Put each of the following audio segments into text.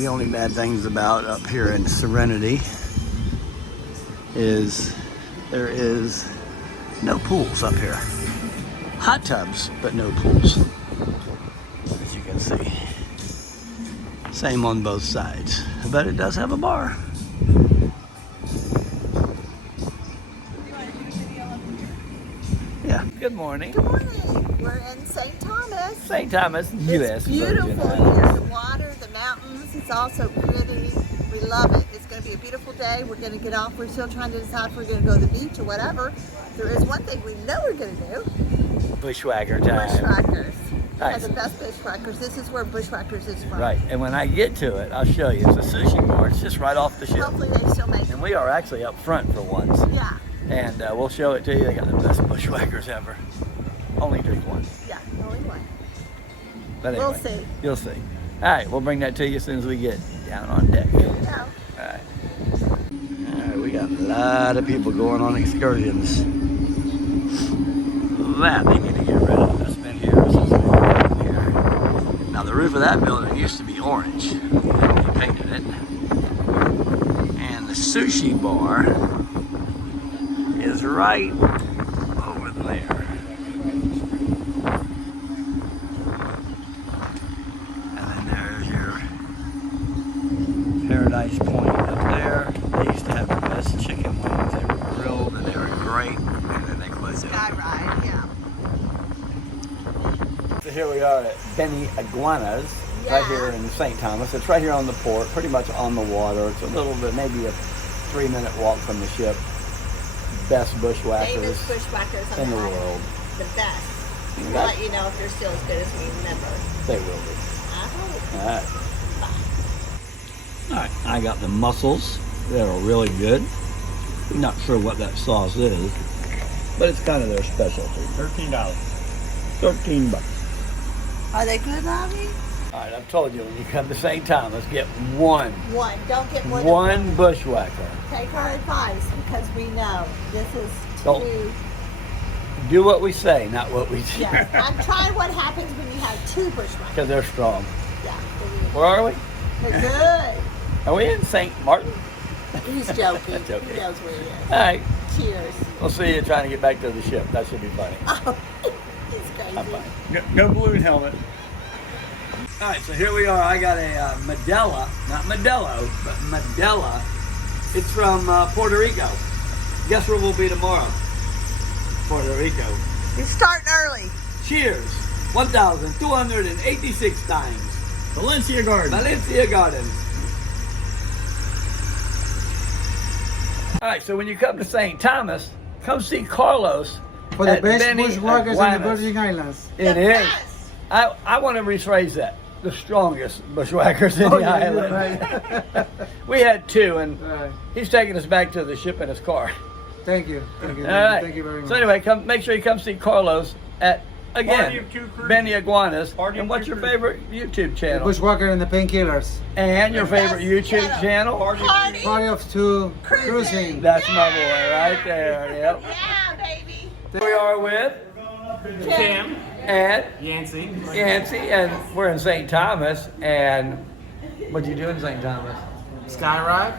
the only bad things about up here in Serenity is there is no pools up here. Hot tubs, but no pools, as you can see. Same on both sides, but it does have a bar. Yeah. Good morning. Good morning. We're in St. Thomas. St. Thomas, U.S. It's beautiful here. The water, the mountains, it's also pretty. We love it. It's going to be a beautiful day. We're going to get off. We're still trying to decide if we're going to go to the beach or whatever. There is one thing we know we're going to do. Bushwhacker time. Bushwhackers. Nice. The best bushwhackers. This is where Bushwhackers is from. Right, and when I get to it, I'll show you. It's a sushi bar. It's just right off the ship. Hopefully they still make it. And we are actually up front for once. Yeah. And we'll show it to you. They got the best bushwhackers ever. Only drink one. Yeah, only one. But anyway, We'll see. You'll see. All right, we'll bring that to you as soon as we get down on deck. Here we go. All right, we got a lot of people going on excursions. That they need to get rid of. That's been here since we've been here. Now the roof of that building used to be orange. Then they painted it. And the sushi bar is right over there. And then there's your Paradise Point up there. They used to have the best chicken wings. They were grilled and they were great. And then they closed it. Sky ride, yeah. So here we are at Benny Iguanas, right here in St. Thomas. It's right here on the port, pretty much on the water. It's a little bit, maybe a 3-minute walk from the ship. Best bushwhackers Famous bushwhackers in the world. The best. We'll let you know if they're still as good as we remember. They will be. I hope. All right. All right, I got the mussels. That are really good. Not sure what that sauce is, but it's kind of their specialty. $13. 13 bucks. Are they good, Robbie? All right, I've told you when you come to St. Thomas, get one. One. Don't get more One than bushwhacker. Take our advice because we know this is Don't. too. Do what we say, not what we do. Yeah. I'm trying what happens when you have two bushwhackers. Because they're strong. Yeah. Where are we? They're good. Are we in St. Martin? He's joking. Joking. He knows where he is. All right. Cheers. We'll see you trying to get back to the ship. That should be funny. Oh, he's crazy. I'm fine. No balloon helmet. All right, so here we are. I got a Medela, not Modelo, but Medela. It's from Puerto Rico. Guess where we'll be tomorrow? Puerto Rico. You're starting early. Cheers. 1,286 times. Valencia Garden. Valencia Gardens. All right, so when you come to St. Thomas, come see Carlos For the at best Benny bushwhackers in the Iguanas. Virgin Islands. It The is. best. I want to rephrase that. The strongest bushwhackers in the yeah, island. right. We had two, and Right. he's taking us back to the ship in his car. Thank you. Thank you. All right. Thank you very much. So anyway, make sure you come see Carlos at Party again of Two Crews. Benny Iguanas. Party And of what's Two your Crews. favorite YouTube The channel? Bushwhacker and the Painkillers. And your The favorite best YouTube channel? Party. Party. Party of Two Cruising. That's my boy right there. Yep. Yeah, baby. Here we are with Cam. and Yancey. and we're in St. Thomas. And what'd you do in St. Thomas? Skyride.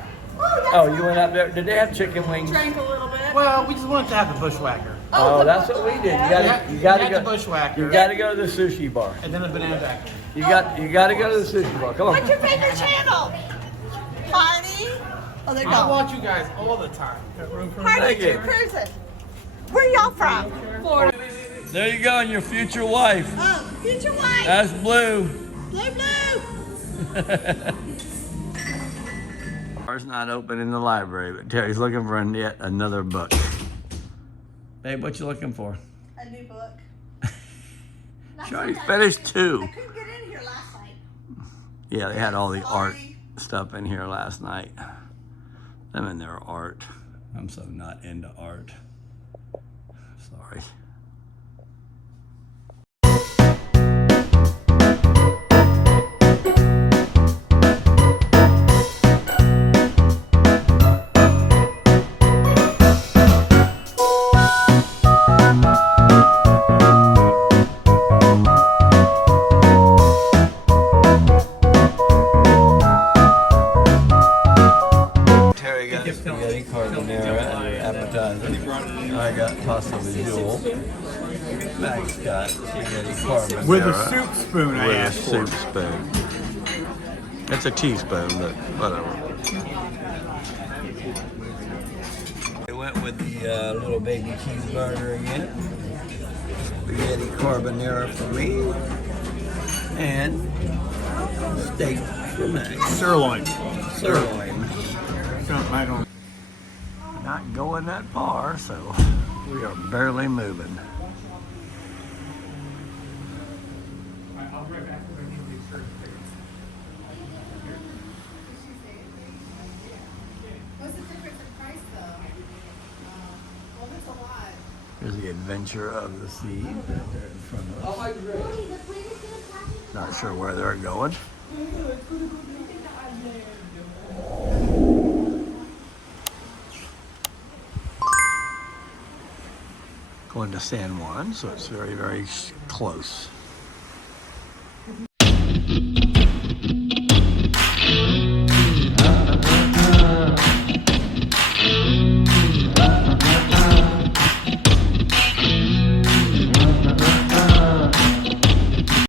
Oh, you went up there. Did they have chicken wings? Drank a little bit. Well, we just wanted to have the bushwhacker. Oh, that's what we did. You gotta the go. bushwhacker. You gotta go to the sushi bar. And then the banana back. You gotta go to the sushi bar. Come What's your on. favorite channel? Party. Oh, they're I gone. watch you guys all the time. Got room for Party Thank you. to cruising. Where y'all from? Florida. There you go, and your future wife. Oh, future wife. That's Blue. Blue, blue. Bar's not open in the library, but Terry's looking for yet another book. Babe, what you looking for? A new book. She already finished 2. I couldn't get in here last night. Yeah, they had all the art Sorry. stuff in here last night. Them and their art. I'm so not into art. Sorry. the jewel. Max got spaghetti carbonara. With a soup spoon, I with a asked for. soup spoon. It's a teaspoon, but whatever. I went with the little baby cheeseburger again. Spaghetti carbonara for me. And steak for Max. Sirloin. Sirloin. I don't. Not going that far, so we are barely moving. What's the difference in price though? Well, that's a lot. Here's the adventure of the sea right there in front of us. Not sure where they're going. Going to San Juan, so it's very, very close.